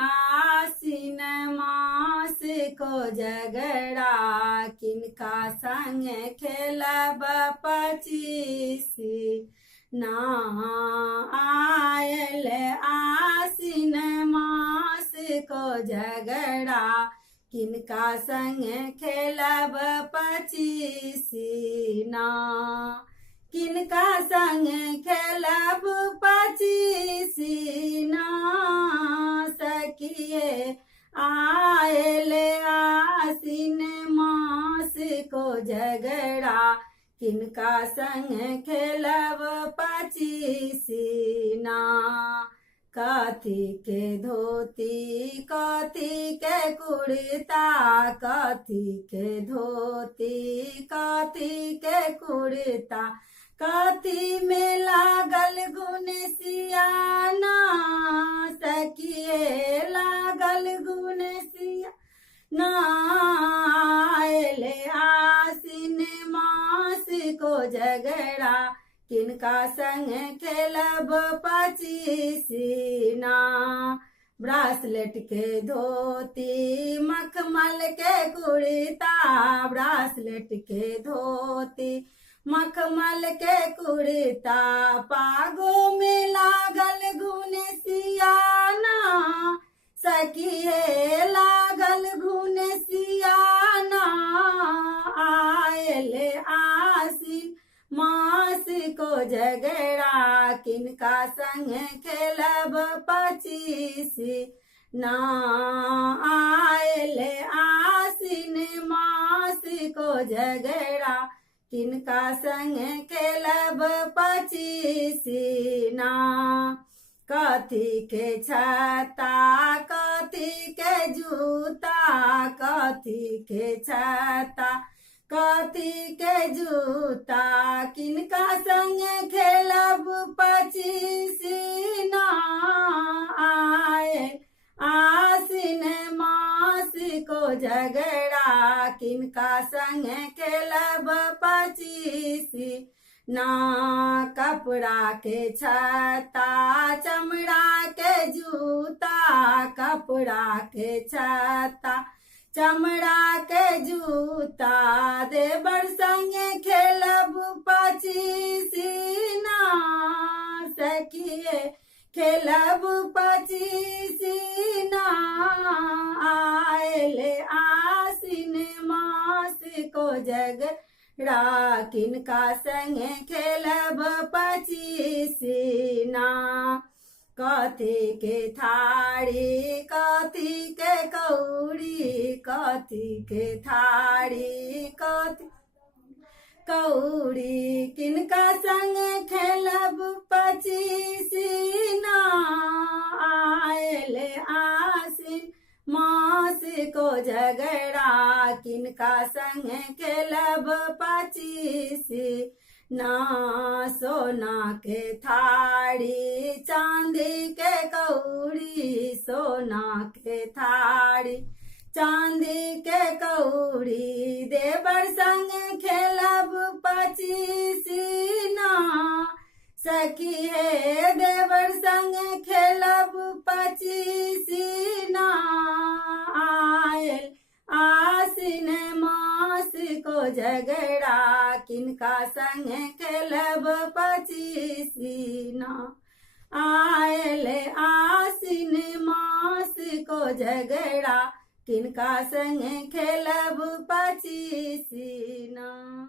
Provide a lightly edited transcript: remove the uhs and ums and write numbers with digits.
आसिन मास को झगड़ा किनका संग खेलब पचीसी ना आयल आसिन मास को झगड़ा किनका संग खेलब पचीसी ना किनका संग खेलब पचीसी ना सखिए आयल आसिन मास को झगड़ा किनका संग खेलब पचीसी ना कथी के धोती कथी के कुर्ता कथी के धोती कथी के कुर्ता कथी में लागल गुण सियाना सखिए लागल गुण सियाना आयल आसिन मास को झगड़ा किनका संग खेलब पचीसी ना ब्रासलेट के धोती मखमल के कुर्ता ब्रासलेट के धोती मखमल के कुर्ता पागो में लागल गुण सियाना सखिए लागल गुण सियाना आयल आसिन मास को झगड़ा किनका संग खेलब पचीसी ना आयल आसिन मास को झगड़ा किनका संग खेलब पचीसी ना कथी के छाता कथी के जूता कथी के छाता कथी के जूता किनका संग खेलब पचीसी ना आयल आसिन मास को झगड़ा किनका संग खेलब पचीसी ना कपड़ा के छाता चमड़ा के जूता कपड़ा के छाता चमड़ा के जूता देवर संग खेलब पचीसी ना सखिए खेलब पचीसी ना आयल आसिन मास को झगड़ा किनका संग खेलब पचीसी ना कथी के थारी कथी के कौड़ी कथी के थारी कथी कौड़ी किनका संग खेलब पचीसी ना आयल आसिन मास को झगड़ा किनका संग खेलब पचीसी ना सोना के थारी चांदी के कौड़ी सोना के थारी चांदी के कौड़ी देवर संग खेलब पचीसी ना सखिए देवर संग खेलब पचीसी ना आयल आसिन मास को झगड़ा किनका संग खेलब पचीसी ना आयल आसिन मास को झगड़ा किनका संग खेलब पचीसी ना।